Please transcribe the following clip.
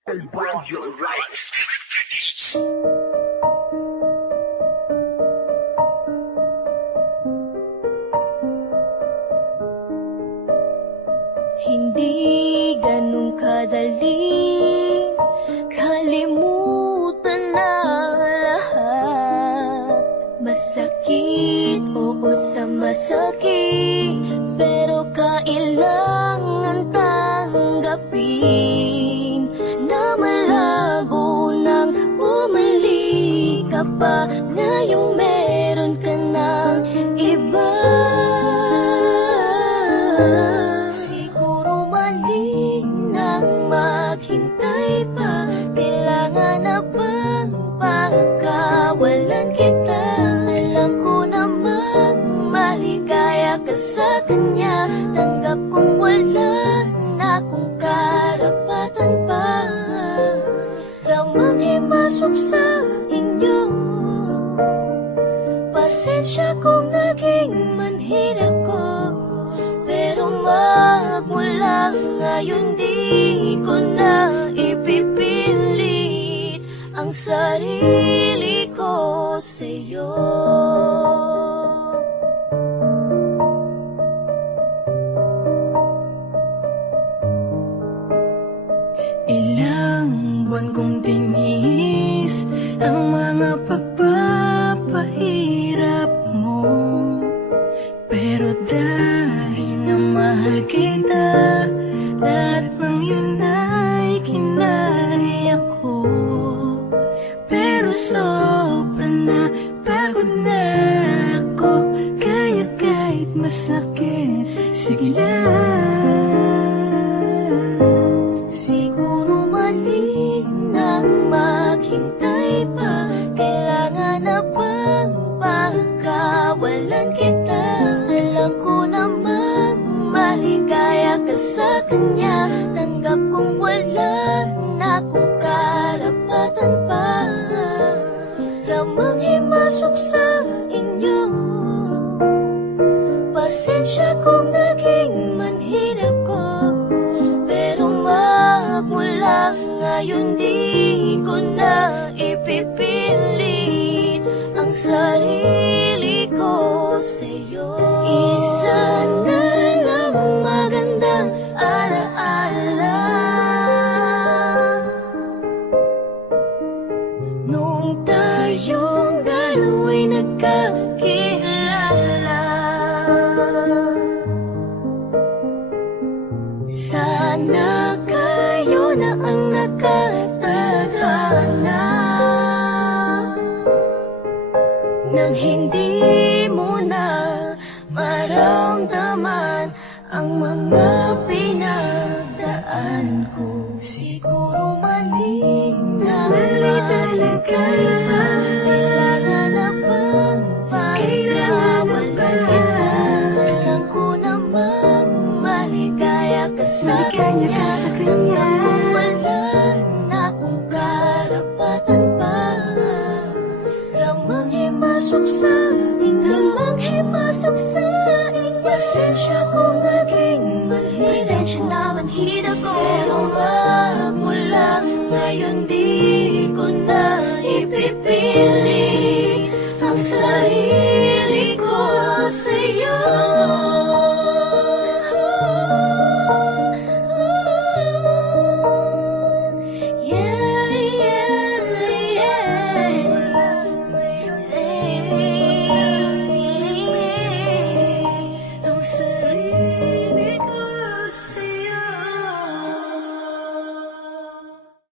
Hindi ganun kadali kalimutan na lahat. Masakit, oo sa masakit, pero kailangan tanggapin na malago nang bumalik ka pa. Ngayong meron ka ng iba. Siguro mali nang maghintay pa. Kailangan na bang pagkawalan kita? Alam ko namang maligaya ka sa kanya. Tanggap kong wala na akong karapatan pa. Ramang himasok sa inyo. Pasensya kung naging manhid ako, pero magmula ngayon di ko na ipipilit ang sarili ko sa'yo. Ilang buwan kong tinis ang mga pagpapahirap mo, pero dahil nga mahal kita, lahat ng yun ay kinaya ko. Pero sobra na, pagod na ako, kaya kahit masakit, sige lang. Siguro mali nang maghintay pa. Kailangan na bang pagkawalan kita? Alam ko namang maligaya ka sa kanya. Tanggap kong wala na akong karapatan pa. Ramang himasok sa inyo. Pasensya kung naging manhid ako, pero magmula ngayon di ko na ipipilit ang sarili ko sa'yo. Isa na lang magandang alaala noong tayong dalawa'y nagkakilala. Sana kayo na ang